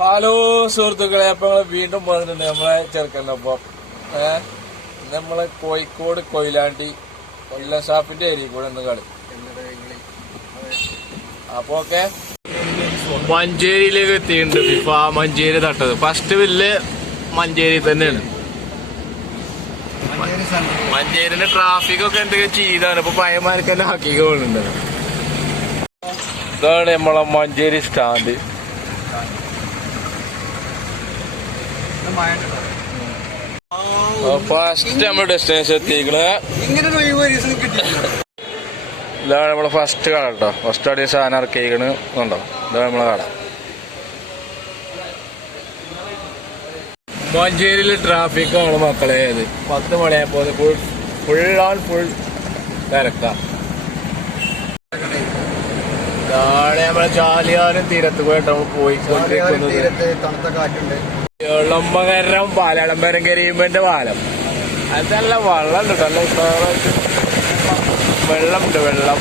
Hello സുഹൃത്തുക്കളെ, അപ്പൊ വീണ്ടും വന്നിട്ടുണ്ട് നമ്മളെ ചെറുക്കൻ്റെ ഒപ്പം. നമ്മളെ കോഴിക്കോട് കൊയിലാണ്ടി കൊല്ലം ഷാപ്പിന്റെ ഏരിയ കൂടെ ഒന്ന് കളി. അപ്പൊ ഓക്കെ, മഞ്ചേരിയിലേക്ക് എത്തിയിട്ടുണ്ട്. ഫിഫ മഞ്ചേരി തട്ടത് ഫസ്റ്റ് വില്ല് മഞ്ചേരി തന്നെയാണ്. മഞ്ചേരിന്റെ ട്രാഫിക് ഒക്കെ എന്തൊക്കെ ചെയ്താണ് ഇപ്പൊ പയ്യന്മാർക്ക് തന്നെ ഹക്കിക്ക് പോകുന്നുണ്ട്. ഇതാണ് നമ്മളെ മഞ്ചേരി സ്റ്റാൻഡ്. ഫസ്റ്റ് നമ്മുടെ ഡെസ്റ്റിനേഷൻ എത്തിക്കണേ. ഇതാണ് നമ്മളെ ഫസ്റ്റ് കട കേട്ടോ. ഫസ്റ്റ് അടിയ സാധനം ഇറക്കിക്കണ് ഉണ്ടോ. ഇതാണ് നമ്മളെ കട. മഞ്ചേരിയില് ട്രാഫിക്കാണ് മക്കളെ. അത് 10 മണിയായപ്പോ ഫുൾ തിരക്കാം. ഇതാണ് നമ്മളെ ചാലിയാരും തീരത്ത് പോയിട്ട് നമ്മൾ പോയിക്കൊണ്ടിരിക്കുന്നത്. എളമ്പകരം പാലം, എളമ്പരം കരിയുമ്പന്റെ പാലം. അതല്ല വെള്ളം ഉണ്ട് കേട്ടോ. വെള്ളമുണ്ട്. വെള്ളം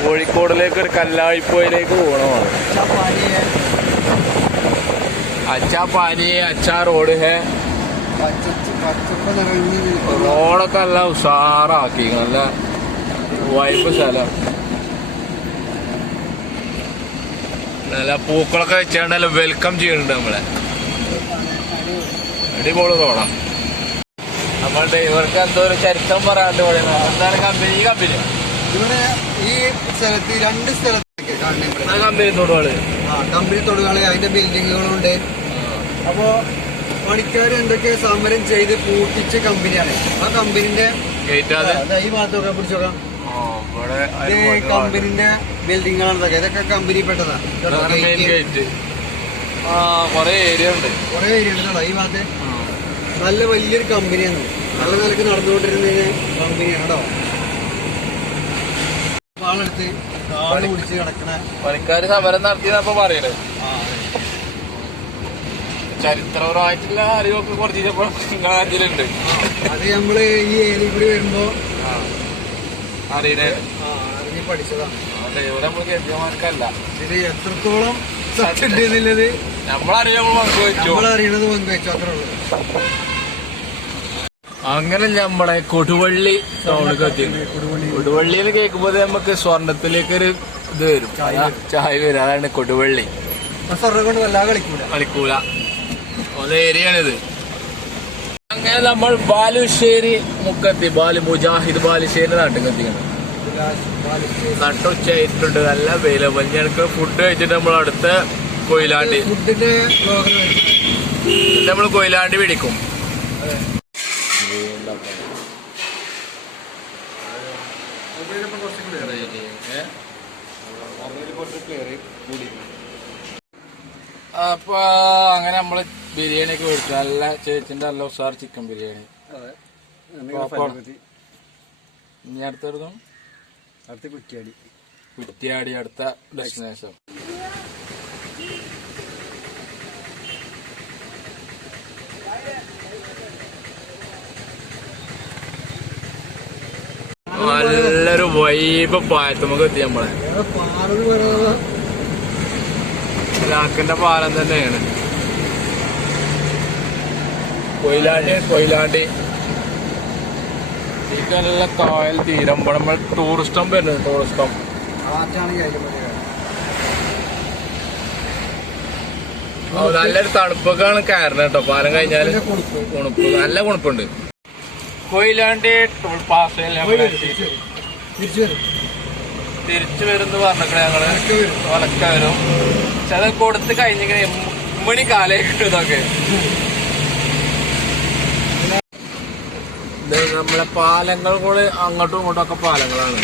കോഴിക്കോടിലേക്ക് ഒരു കല്ലാഴിപ്പോയിലേക്ക് പോകണമാണ്. അച്ഛാ പാനിയെ അച്ഛാ റോഡ് ഹേ. റോഡൊക്കെ നല്ല ഉഷാറാക്കി, നല്ല വൈബ് സ്ഥലം. നല്ല പൂക്കളൊക്കെ വെച്ചാണ്ടല്ലോ വെൽക്കം ചെയ്യുന്നുണ്ട് നമ്മളെ. അടിപൊളി റോഡാ. നമ്മൾ ഡ്രൈവർക്ക് എന്തോ ഒരു ചരിത്രം പറയാണ്ട് എന്താണ് കമ്പനി ഇവിടെ ഈ സ്ഥലത്ത് 2 സ്ഥലത്തൊക്കെ കമ്പനി തൊടുകള് അതിന്റെ ബിൽഡിങ്ങുകളുണ്ട്. അപ്പോ പണിക്കാർ എന്തൊക്കെ സമരം ചെയ്ത് പൂട്ടിച്ച കമ്പനിയാണ്. ആ കമ്പനിന്റെ ഈ ഭാഗത്തൊക്കെ പിടിച്ചോക്കാം. കമ്പനിന്റെ ബിൽഡിങ്ങാണ് ഇതൊക്കെ. ഇതൊക്കെ കമ്പനി പെട്ടതാണ്. കൊറേ ഏരിയ ഉണ്ട് ഈ ഭാഗത്ത്. നല്ല വലിയൊരു കമ്പനിയാണ്. നല്ല നിലക്ക് നടന്നുകൊണ്ടിരുന്ന കമ്പനിയാണ് കേട്ടോ. ആളെടുത്ത് ആള് കുടിച്ച് കിടക്കണ പണിക്കാര് സമരം നടത്തിയപ്പോ പറയണേ. ചരിത്രപരമായിട്ടുള്ള അറിവൊക്കെ കുറച്ച് നിങ്ങളുണ്ട്. അത് നമ്മള് ഈ ഏരിയ കൂടി വരുമ്പോ അറിയണേ പഠിച്ചതാണ്. നമ്മൾ ഗദ്യമാർക്കല്ല ഇത് എത്രത്തോളം സത്തുണ്ട് എന്നുള്ളത് നമ്മളറിയണത് പങ്കുവെച്ചു. അത്രേ ഉള്ളൂ. അങ്ങനെ നമ്മളെ കൊടുവള്ളി ടൗണിൽ എത്തി. കൊടുവള്ളിയിൽ കേൾക്കുമ്പോ നമുക്ക് സ്വർണത്തിലേക്കൊരു ഇത് വരും, ചായ വരും. അതാണ് കൊടുവള്ളി. സ്വർണ്ണം കൊണ്ട് വല്ലാതെ കളിക്കൂല ഏരിയാണിത്. അങ്ങനെ നമ്മൾ ബാലുശ്ശേരി മുക്കത്തി മുജാഹിദ് ബാലുശ്ശേരി നാട്ടിലെത്തിക്കണം. നട്ടുച്ചയായിട്ടുണ്ട്. നല്ല വെയില. ഞങ്ങൾക്ക് ഫുഡ് കഴിച്ചിട്ട് നമ്മൾ അടുത്ത കൊയിലാണ്ടി നമ്മൾ കൊയിലാണ്ടി പിടിക്കും. അപ്പൊ അങ്ങനെ നമ്മള് ബിരിയാണി ഒക്കെ മേടിച്ചു. നല്ല ചേച്ചിന്റെ നല്ല ഉഷാർ ചിക്കൻ ബിരിയാണി. ഇനി അടുത്തെടുക്കും കുറ്റ്യാടി അടുത്ത ഡെസ്റ്റിനേഷൻ. നല്ലൊരു വൈബ് പായത്തുമ്പോ എത്തി നമ്മളെ. ലാക്കിന്റെ പാലം തന്നെയാണ് കൊയിലാണ്ടി. നല്ല കായൽ തീരം. നമ്മൾ ടൂറിസ്റ്റം വരുന്നത്. ടൂറിസ്റ്റം നല്ലൊരു തണുപ്പൊക്കെയാണ് കാരണം കേട്ടോ. പാലം കഴിഞ്ഞാല് കുണുപ്പ്, നല്ല കുണുപ്പുണ്ട്. കൊയിലാണ്ടി ടോൾ പാസ് തിരിച്ചു വരുന്ന് പറഞ്ഞിട്ട് ഞങ്ങള് ഒലക്ക വരും. പക്ഷെ അത് കൊടുത്ത് കഴിഞ്ഞിങ്ങനെ മണി കാലേ കിട്ടും. ഇതൊക്കെ നമ്മളെ പാലങ്ങൾ കൂടെ അങ്ങോട്ടും ഇങ്ങോട്ടും ഒക്കെ പാലങ്ങളാണ്.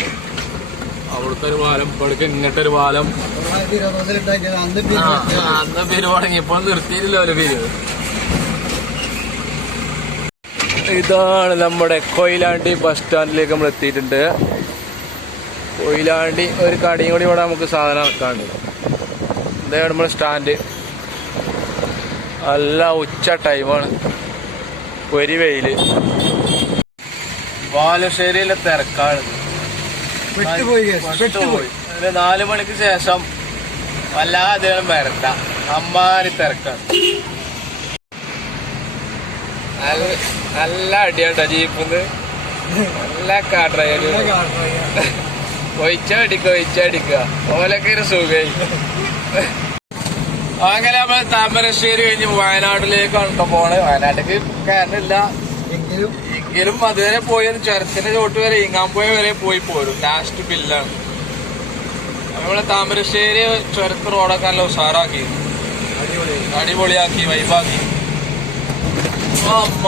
അവിടുത്തെ ഒരു പാലം, ഇവിടേക്ക് ഇങ്ങോട്ടൊരു പാലം. അന്ന് പിരിവ് തുടങ്ങി. ഇപ്പോൾ നിർത്തിയില്ലല്ലോ ഒരു പിരിവ്. ഇതാണ് നമ്മുടെ കൊയിലാണ്ടി ബസ് സ്റ്റാൻഡിലേക്ക് നമ്മൾ എത്തിയിട്ടുണ്ട്. കൊയിലാണ്ടി ഒരു കടയും കൂടി ഇവിടെ നമുക്ക് സാധനം ഇറക്കാണ്ട്. ഇതാണ് നമ്മുടെ സ്റ്റാൻഡ്. നല്ല ഉച്ച ടൈമാണ്. ഒരു വെയില്. ബാലുശ്ശേരിയിലെ തിരക്കാണ്. 4 മണിക്ക് ശേഷം വല്ലാതെ വരണ്ട, അമ്മാരി തിരക്കാണ്. നല്ല അടിയാട്ടോ ജീപ്പിന്ന്, നല്ല കാട്രയല് ഒഴിച്ചടിക്കുക ഓലൊക്കെ ഒരു സുഖമായി. അങ്ങനെ നമ്മള് താമരശ്ശേരി കഴിഞ്ഞ് വയനാട്ടിലേക്കാണ് കേട്ടോ പോണത്. വയനാട്ടിലേക്ക് കയറില്ല എങ്കിലും അതുവരെ പോയി ചുരത്തിന്റെ ചോട്ട് വരെ ഈങ്ങാമ്പുഴ വരെ പോരും. ലാസ്റ്റ് ബില്ലാണ്. നമ്മള് താമരശ്ശേരി ചുരത്ത് റോഡൊക്കെ നല്ല ഉഷാറാക്കി, അടിപൊളിയാക്കി, വൈബാക്കി. അമ്മ